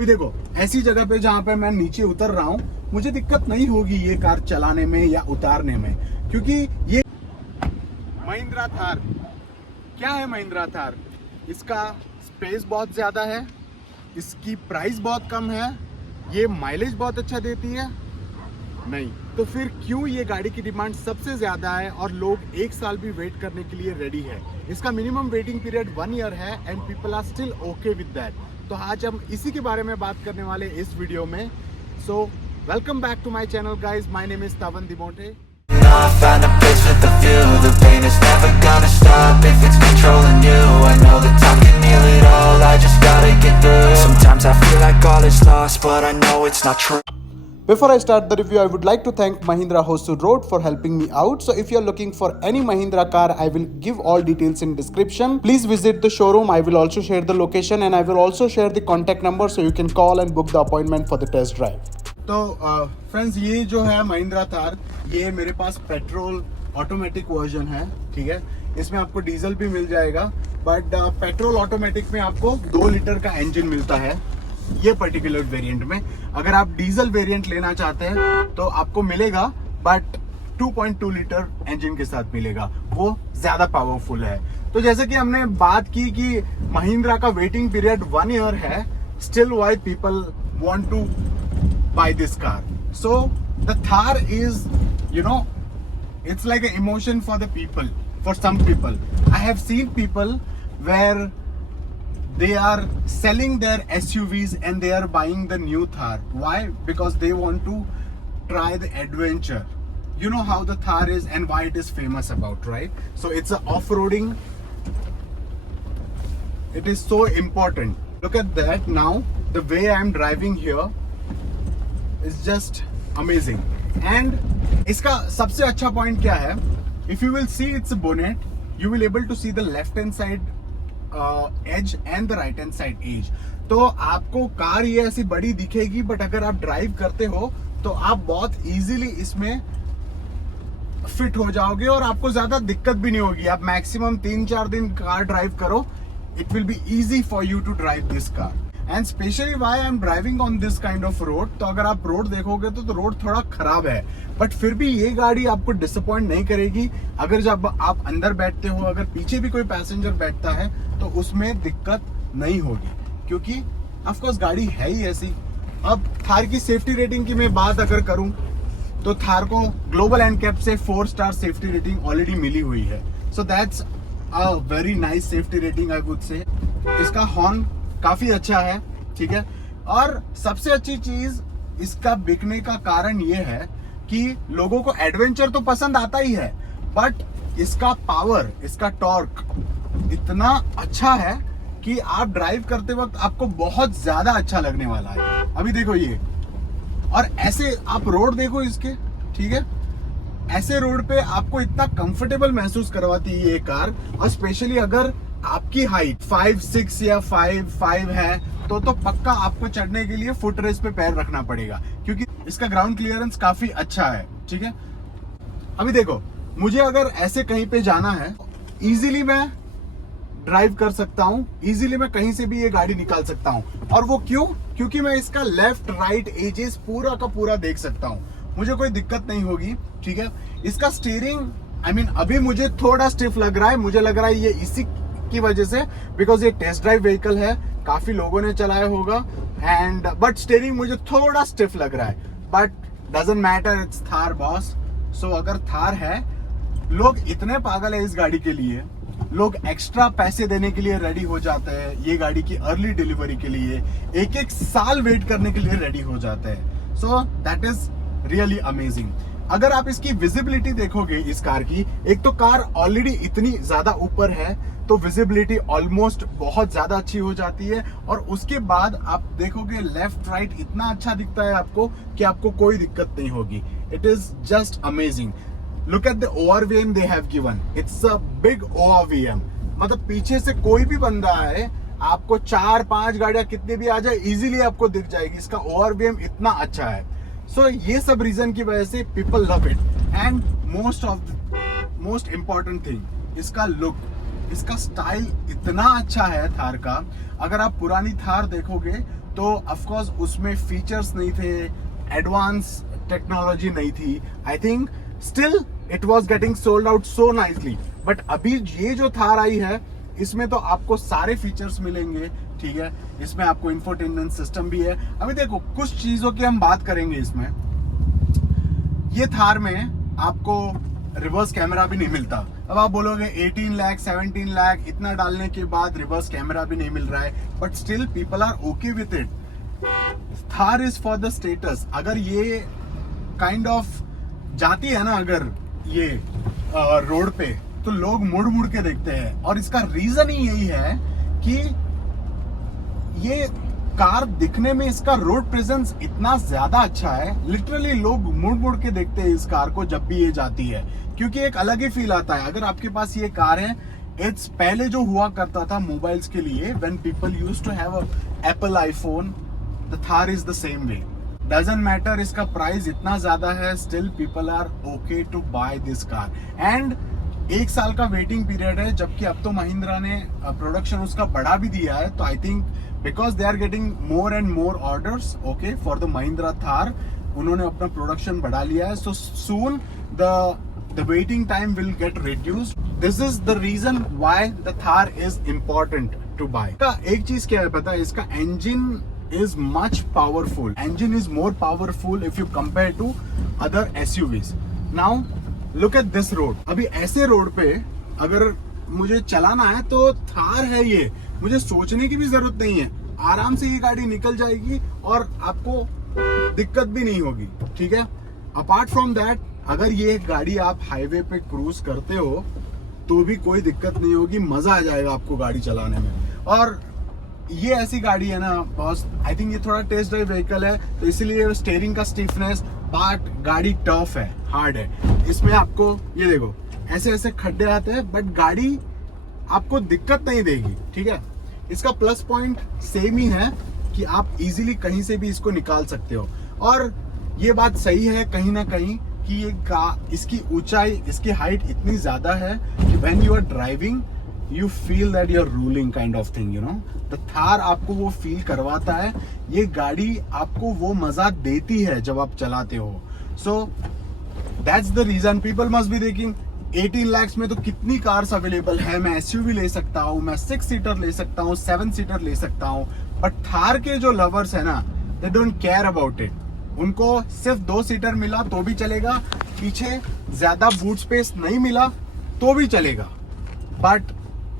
अभी देखो ऐसी जगह पे जहाँ पे मैं नीचे उतर रहा हूँ, मुझे दिक्कत नहीं होगी ये कार चलाने में या उतारने में, क्योंकि ये महिंद्रा थार। क्या है महिंद्रा थार? इसका स्पेस बहुत ज़्यादा है, इसकी प्राइस बहुत कम है, ये माइलेज बहुत अच्छा देती है। नहीं तो फिर क्यों ये गाड़ी की डिमांड सबसे ज़्यादा है और लोग 1 साल भी वेट करने के लिए रेडी है? इसका मिनिमम वेटिंग पीरियड 1 ईयर है and people are still okay with that. तो आज हम इसी के बारे में बात करने वाले इस वीडियो में। So welcome back to my channel guys, my name is तवन दिमोटे। I found a place with a view. The pain is never gonna stop if it's controlling you. I know that time can heal it all, I just gotta get through. Sometimes I feel like all is lost, but I know it's not true. Before I start the review, I would like to thank Mahindra Hosur Road for helping me out. So if you're looking for any Mahindra car, I will give all details in description. Please visit the showroom. I will also share the location and I will also share the contact number so you can call and book the appointment for the test drive. तो friends ये जो है महिंद्रा थार, ये मेरे पास petrol automatic version है, ठीक है। इसमें आपको डीजल भी मिल जाएगा, बट पेट्रोल ऑटोमेटिक में आपको 2 लीटर का इंजन मिलता है ये पर्टिकुलर वेरिएंट में। अगर आप डीजल वेरिएंट लेना चाहते हैं तो आपको मिलेगा, बट 2.2 लीटर इंजन के साथ मिलेगा, वो ज्यादा पावरफुल है। तो जैसे कि हमने बात की कि महिंद्रा का वेटिंग पीरियड 1 ईयर है, still why people want to buy this car. So the Thar is, you know, it's like an emotion for the people, for some people. I have seen people where they are selling their SUVs and they are buying the new Thar. Why? Because they want to try the adventure. You know how the Thar is and why it is famous about, right? So it's a off-roading. It is so important. Look at that now. The way I am driving here is just amazing. And इसका सबसे अच्छा point क्या है? If you will see its bonnet, you will able to see the left hand side edge and the right hand side edge. तो आपको car ये ऐसी बड़ी दिखेगी, बट अगर आप ड्राइव करते हो तो आप बहुत इजीली इसमें फिट हो जाओगे और आपको ज्यादा दिक्कत भी नहीं होगी। आप मैक्सिमम 3-4 दिन कार ड्राइव करो, it will be easy for you to drive this car. And specially why I am driving on this kind of road. तो अगर आप रोड देखोगे तो रोड थोड़ा खराब है, बट फिर भी ये गाड़ी आपको डिसअपॉइंट नहीं करेगी। अगर जब आप अंदर बैठते हो, अगर पीछे भी कोई पैसेंजर बैठता है तो उसमें दिक्कत नहीं होगी, क्योंकि ऑफकोर्स गाड़ी है ही ऐसी। अब थार की सेफ्टी रेटिंग की मैं बात अगर करूं तो थार को ग्लोबल एनकैप से 4 स्टार सेफ्टी रेटिंग ऑलरेडी मिली हुई है। So that's a very nice safety rating I would say. इसका हॉर्न काफी अच्छा है, ठीक है। और सबसे अच्छी चीज इसका बिकने का कारण ये है कि लोगों को एडवेंचर तो पसंद आता ही है, बट इसका पावर, इसका टॉर्क इतना अच्छा है कि आप ड्राइव करते वक्त आपको बहुत ज्यादा अच्छा लगने वाला है। अभी देखो ये, और ऐसे आप रोड देखो इसके, ठीक है। ऐसे रोड पे आपको इतना कंफर्टेबल महसूस करवाती है ये कार। और स्पेशली अगर आपकी हाइट 5'6" या 5'5" है तो पक्का आपको चढ़ने के लिए फुट रेस्ट पे पैर रखना पड़ेगा, क्योंकि इसका ग्राउंड क्लियरेंस काफी अच्छा है, ठीक है। अभी देखो, मुझे अगर ऐसे कहीं पे जाना है, इजीली मैं ड्राइव कर सकता हूँ, इजीली मैं कहीं से भी ये गाड़ी निकाल सकता हूँ। और वो क्यों? क्योंकि मैं इसका लेफ्ट राइट एजेस पूरा का पूरा देख सकता हूँ, मुझे कोई दिक्कत नहीं होगी, ठीक है। इसका स्टीयरिंग अभी मुझे थोड़ा स्टिफ लग रहा है, मुझे लग रहा है ये इसी की वजह से, बिकॉज ये टेस्ट ड्राइव व्हीकल है, काफी लोगों ने चलाया होगा, एंड बट स्टीयरिंग मुझे थोड़ा स्टिफ लग रहा है, but doesn't matter, it's Thar boss. So अगर थार है, लोग इतने पागल है इस गाड़ी के लिए, लोग एक्स्ट्रा पैसे देने के लिए रेडी हो जाते हैं ये गाड़ी की अर्ली डिलीवरी के लिए, 1-1 साल वेट करने के लिए रेडी हो जाते हैं। So that is really amazing. अगर आप इसकी विजिबिलिटी देखोगे इस कार की, एक तो कार ऑलरेडी इतनी ज्यादा ऊपर है तो विजिबिलिटी ऑलमोस्ट बहुत ज्यादा अच्छी हो जाती है, और उसके बाद आप देखोगे लेफ्ट राइट इतना अच्छा दिखता है आपको कि आपको कोई दिक्कत नहीं होगी। It is just amazing. Look at the ORVM they have given, it's a big ORVM। मतलब पीछे से कोई भी बंदा आए, आपको 4-5 गाड़ियां कितनी भी आ जाए, इजीली आपको दिख जाएगी। इसका ORVM इतना अच्छा है। सो ये सब रीजन की वजह से people love it. And most important thing, इसका लुक। इसका स्टाइल इतना अच्छा है थार का। अगर आप पुरानी थार देखोगे तो ऑफ कोर्स उसमें फीचर्स नहीं थे, एडवांस टेक्नोलॉजी नहीं थी। I think still it was getting sold out so nicely. But अभी ये जो थार आई है इसमें तो आपको सारे फीचर्स मिलेंगे, ठीक है। इसमें आपको इंफोटेनमेंट सिस्टम भी है। अभी देखो कुछ चीजों की हम बात करेंगे इसमें। ये थार में आपको रिवर्स कैमरा भी नहीं मिलता। अब आप बोलोगे 18 लाख 17 लाख इतना डालने के बाद रिवर्स कैमरा भी नहीं मिल रहा है, but still people are okay with it. Thar is for the status. अगर ये काइंड ऑफ जाती है ना अगर ये रोड पे, तो लोग मुड़ मुड़ के देखते हैं। और इसका रीजन ही यही है कि ये कार दिखने में इसका रोड प्रेजेंस इतना ज्यादा अच्छा है, लिटरली लोग मुड़ मुड़ के देखते हैं इस कार को जब भी ये जाती है, क्योंकि एक अलग ही फील आता है। अगर आपके पास ये कार है, इट्स पहले जो हुआ करता था मोबाइल्स के लिए, when people used to have Apple iPhone, the Thar is the same way. Doesn't matter इसका प्राइस इतना ज्यादा है, still people are okay to buy this car. And 1 साल का वेटिंग पीरियड है, जबकि अब तो महिंद्रा ने प्रोडक्शन उसका बढ़ा भी दिया है। तो I think because they are getting more and more orders okay for the Mahindra Thar, उन्होंने अपना प्रोडक्शन बढ़ा लिया है। सो सून the waiting time will get reduced. This is the reason why the Thar is important to buy. का एक चीज क्या है पता है, इसका engine is much powerful. Engine is more powerful if you compare to other SUVs. Now look at this road. अभी ऐसे रोड पे अगर मुझे चलाना है तो थार है ये, मुझे सोचने की भी जरूरत नहीं है, आराम से ये गाड़ी निकल जाएगी और आपको दिक्कत भी नहीं होगी, ठीक है। अपार्ट फ्रॉम दैट, अगर ये गाड़ी आप हाईवे पे क्रूज करते हो तो भी कोई दिक्कत नहीं होगी, मजा आ जाएगा आपको गाड़ी चलाने में। और ये ऐसी गाड़ी है ना बॉस, आई थिंक ये थोड़ा टेस्ट ड्राइव व्हीकल है, तो इसीलिए स्टीयरिंग का स्टिफनेस, बट गाड़ी टफ है, हार्ड है। इसमें आपको ये देखो ऐसे ऐसे खड्डे आते हैं, बट गाड़ी आपको दिक्कत नहीं देगी, ठीक है। इसका प्लस पॉइंट सेम ही है कि आप इजीली कहीं से भी इसको निकाल सकते हो। और ये बात सही है कहीं ना कहीं कि ये इसकी ऊंचाई, इसकी हाइट इतनी ज्यादा है कि when you are driving you feel that you are ruling kind of thing, you know. The Thar आपको वो फील करवाता है, ये गाड़ी आपको वो मजा देती है जब आप चलाते हो। So that's the reason people must be thinking 18 lakhs में तो कितनी कार्स अवेलेबल है, मैं एसयूवी ले सकता हूँ, मैं 6 सीटर ले सकता हूँ, 7 सीटर ले सकता हूँ। बट थार के जो लवर्स है ना, they don't care about it. उनको सिर्फ 2 सीटर मिला तो भी चलेगा, पीछे ज्यादा बूट स्पेस नहीं मिला तो भी चलेगा, बट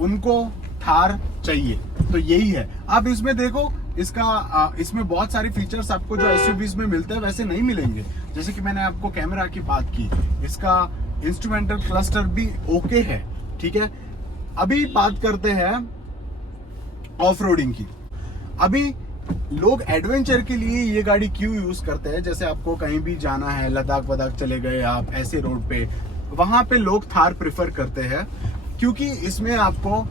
उनको थार चाहिए। तो यही है। आप इसमें देखो, इसमें बहुत सारे फीचर्स आपको जो एसयूवीज में मिलते हैं वैसे नहीं मिलेंगे। जैसे कि मैंने आपको कैमरा की बात की, इसका इंस्ट्रूमेंटल क्लस्टर भी ओके है, ठीक है। अभी बात करते हैं ऑफ रोडिंग की। अभी लोग एडवेंचर के लिए ये गाड़ी क्यों यूज करते हैं, जैसे आपको कहीं भी जाना है, लद्दाख वदाख चले गए आप ऐसे रोड पे, वहां पे लोग थार प्रिफर करते हैं, क्योंकि इसमें आपको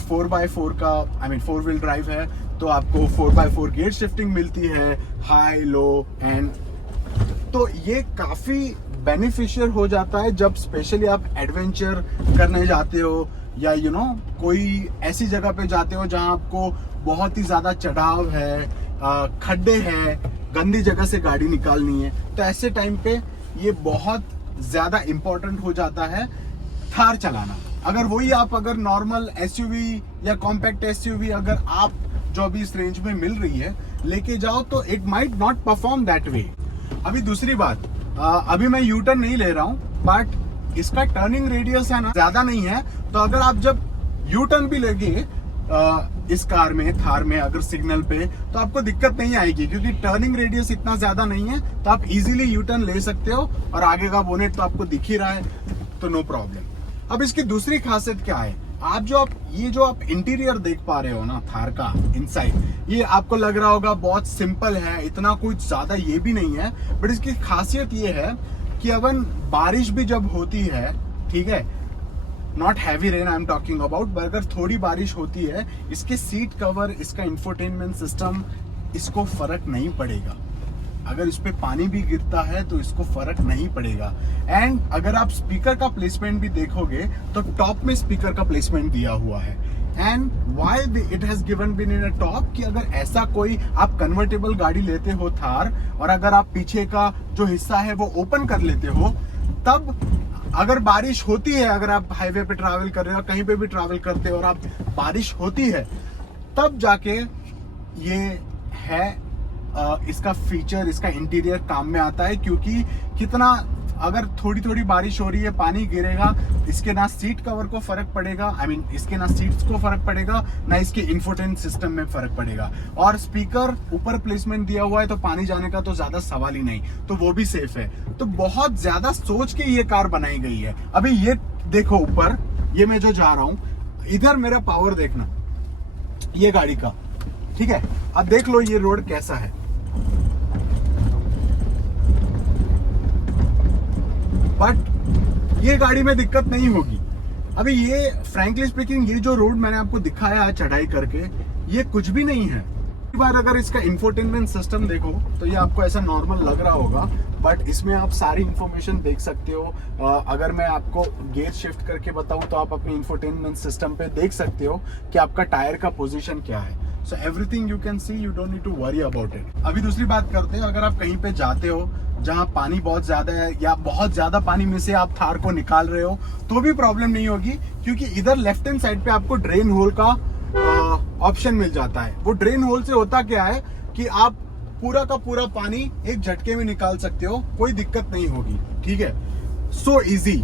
4x4 का आई मीन 4 व्हील ड्राइव है, तो आपको 4x4 गियर शिफ्टिंग मिलती है, हाई लो एंड, तो ये काफी बेनिफिशियल हो जाता है जब स्पेशली आप एडवेंचर करने जाते हो, या यू नो कोई ऐसी जगह पे जाते हो जहां आपको बहुत ही ज्यादा चढ़ाव है, खड्डे हैं, गंदी जगह से गाड़ी निकालनी है, तो ऐसे टाइम पे ये बहुत ज्यादा इंपॉर्टेंट हो जाता है थार चलाना। अगर वही आप अगर नॉर्मल एसयूवी या कॉम्पैक्ट एसयूवी अगर आप जो अभी इस रेंज में मिल रही है लेके जाओ, तो it might not perform that way. अभी दूसरी बात, अभी मैं यू टर्न नहीं ले रहा हूँ, बट इसका टर्निंग रेडियस है ना ज्यादा नहीं है, तो अगर आप जब यू टर्न भी लेंगे इस कार में, थार में, अगर सिग्नल पे, तो आपको दिक्कत नहीं आएगी, क्योंकि टर्निंग रेडियस इतना ज्यादा नहीं है, तो आप इजीली यू टर्न ले सकते हो, और आगे का बोनेट तो आपको दिख ही रहा है, तो नो प्रॉब्लम। अब इसकी दूसरी खासियत क्या है, ये जो आप इंटीरियर देख पा रहे हो ना थार का इनसाइड, ये आपको लग रहा होगा बहुत सिंपल है, इतना कुछ ज्यादा ये भी नहीं है, बट इसकी खासियत ये है कि अवन बारिश भी जब होती है, ठीक है, not heavy rain I am talking about, अगर थोड़ी बारिश होती है, इसके सीट कवर, इसका इंफोटेनमेंट सिस्टम, इसको फर्क नहीं पड़ेगा। अगर इस पे पानी भी गिरता है तो इसको फर्क नहीं पड़ेगा। एंड अगर आप स्पीकर का प्लेसमेंट भी देखोगे तो टॉप में स्पीकर का प्लेसमेंट दिया हुआ है। And why it has given been in a top कि अगर ऐसा कोई आप कन्वर्टेबल गाड़ी लेते हो थार, और अगर आप पीछे का जो हिस्सा है वो ओपन कर लेते हो, तब अगर बारिश होती है, अगर आप हाईवे पे ट्रैवल कर रहे हो, कहीं पे भी ट्रैवल करते हो और आप बारिश होती है, तब जाके ये है इसका फीचर, इसका इंटीरियर काम में आता है। क्योंकि कितना अगर थोड़ी थोड़ी बारिश हो रही है, पानी गिरेगा, इसके ना सीट कवर को फर्क पड़ेगा, इसके ना सीट्स को फर्क पड़ेगा, ना इसके इंफोटेनमेंट सिस्टम में फर्क पड़ेगा। और स्पीकर ऊपर प्लेसमेंट दिया हुआ है तो पानी जाने का तो ज्यादा सवाल ही नहीं, तो वो भी सेफ है। तो बहुत ज्यादा सोच के ये कार बनाई गई है। अभी ये देखो ऊपर, ये मैं जो जा रहा हूं, इधर मेरा पावर देखना ये गाड़ी का, ठीक है। अब देख लो ये रोड कैसा है। बट ये गाड़ी में दिक्कत नहीं होगी। अभी ये फ्रैंकली स्पीकिंग, ये जो रोड मैंने आपको दिखाया है चढ़ाई करके, ये कुछ भी नहीं है। एक बार अगर इसका इंफोटेनमेंट सिस्टम देखो तो ये आपको ऐसा नॉर्मल लग रहा होगा, बट इसमें आप सारी इंफॉर्मेशन देख सकते हो। अगर मैं आपको गियर शिफ्ट करके बताऊं तो आप अपने इंफोटेनमेंट सिस्टम पे देख सकते हो कि आपका टायर का पोजीशन क्या है। So everything you can see, you don't need to worry about it. अभी दूसरी बात करते हैं, अगर आप कहीं पे जाते हो जहां पानी बहुत ज्यादा है, या बहुत ज्यादा पानी में से आप थार को निकाल रहे हो, तो भी प्रॉब्लम नहीं होगी, क्योंकि इधर लेफ्ट हैंड साइड पे आपको ड्रेन होल का ऑप्शन मिल जाता है। वो ड्रेन होल से होता क्या है कि आप पूरा का पूरा पानी एक झटके में निकाल सकते हो, कोई दिक्कत नहीं होगी, ठीक है। So easy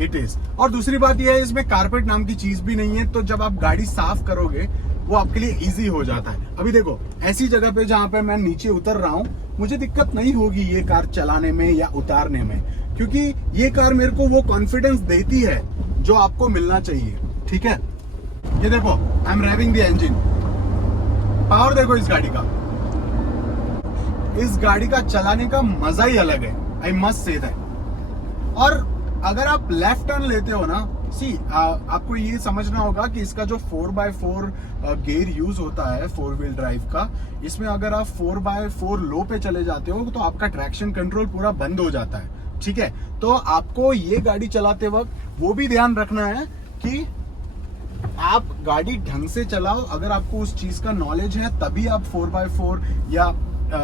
it is. और दूसरी बात यह है, इसमें कारपेट नाम की चीज भी नहीं है, तो जब आप गाड़ी साफ करोगे वो आपके लिए इजी हो जाता है। अभी देखो ऐसी जगह पे जहां पे मैं नीचे उतर रहा हूं, मुझे दिक्कत नहीं होगी ये कार चलाने में या उतारने में, क्योंकि ये कार मेरे को वो कॉन्फिडेंस देती है जो आपको मिलना चाहिए, ठीक है। ये देखो, आई am driving the engine, power देखो इस गाड़ी का। इस गाड़ी का चलाने का मजा ही अलग है, आई मस्ट से दैट। और अगर आप लेफ्ट टर्न लेते हो ना, आपको ये समझना होगा कि इसका जो 4x4 गियर यूज होता है 4 व्हील ड्राइव का, इसमें अगर आप 4x4 लो पे चले जाते हो तो आपका ट्रैक्शन कंट्रोल पूरा बंद हो जाता है, ठीक है। तो आपको ये गाड़ी चलाते वक्त वो भी ध्यान रखना है कि आप गाड़ी ढंग से चलाओ। अगर आपको उस चीज का नॉलेज है तभी आप 4x4 या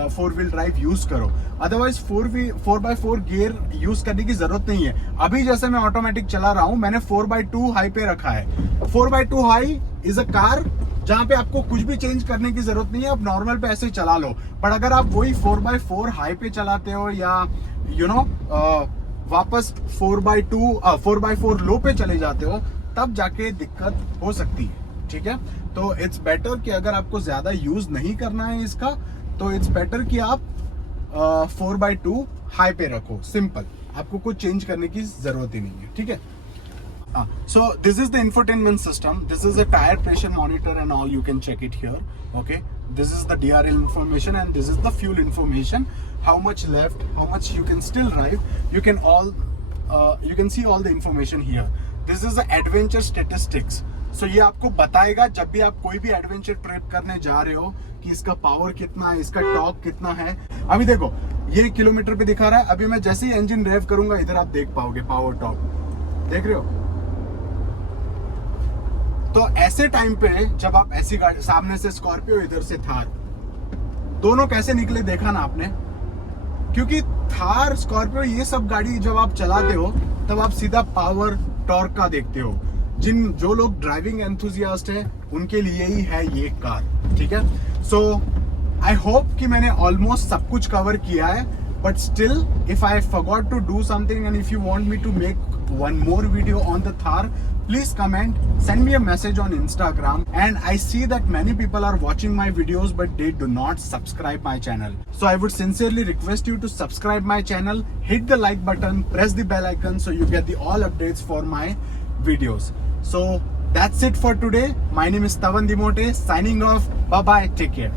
4 व्हील ड्राइव यूज करो, अदरवाइज 4x4 गियर यूज करने की जरूरत नहीं है। अभी जैसे मैं ऑटोमेटिक चला रहा हूं, मैंने 4x2 हाई पे रखा है। 4x2 high is a car जहां पे आपको कुछ भी चेंज करने की जरूरत नहीं है, आप नॉर्मल पे ऐसे चला लो। पर अगर आप वही 4x4 हाई पे चलाते हो या वापस 4x4 लो पे चले जाते हो, तब जाके दिक्कत हो सकती है, ठीक है। तो इट्स बेटर कि अगर आपको ज्यादा यूज नहीं करना है इसका, तो इट्स बेटर कि आप 4x2 हाई पे रखो, सिंपल। आपको कुछ चेंज करने की जरूरत ही नहीं है, ठीक है। So this is the infotainment system. This is a tire pressure monitor and all. You can check it here. Okay. This is the DRL information and this is the fuel information. How much left? How much you can still drive? You can see all the information here. This is the adventure statistics. So ये आपको बताएगा जब भी आप कोई भी adventure trip करने जा रहे हो कि इसका पावर कितना है, इसका टॉर्क कितना है। अभी देखो ये किलोमीटर पे दिखा रहा है। अभी मैं जैसे ही इंजन ड्राइव करूंगा, इधर आप देख पाओगे पावर टॉर्क, देख रहे हो। तो ऐसे टाइम पे जब आप ऐसी गाड़ी, सामने से स्कॉर्पियो, इधर से थार, दोनों कैसे निकले देखा ना आपने। क्योंकि थार, स्कॉर्पियो, ये सब गाड़ी जब आप चलाते हो तब आप सीधा पावर टॉर्क का देखते हो। जो लोग ड्राइविंग एंथुजियास्ट है उनके लिए ही है ये कार, ठीक है। सो आई होप कि मैंने ऑलमोस्ट सब कुछ कवर किया है, but still if I forgot to do something and if you want me to make one more video on the Thar, please comment, send me a message on Instagram. And I see that many people are watching my videos but they do not subscribe my channel, so I would sincerely request you to subscribe my channel, hit the like button, press the bell icon so you get the all updates for my videos. So that's it for today. My name is Tavan Dimote, signing off. Bye bye, take care.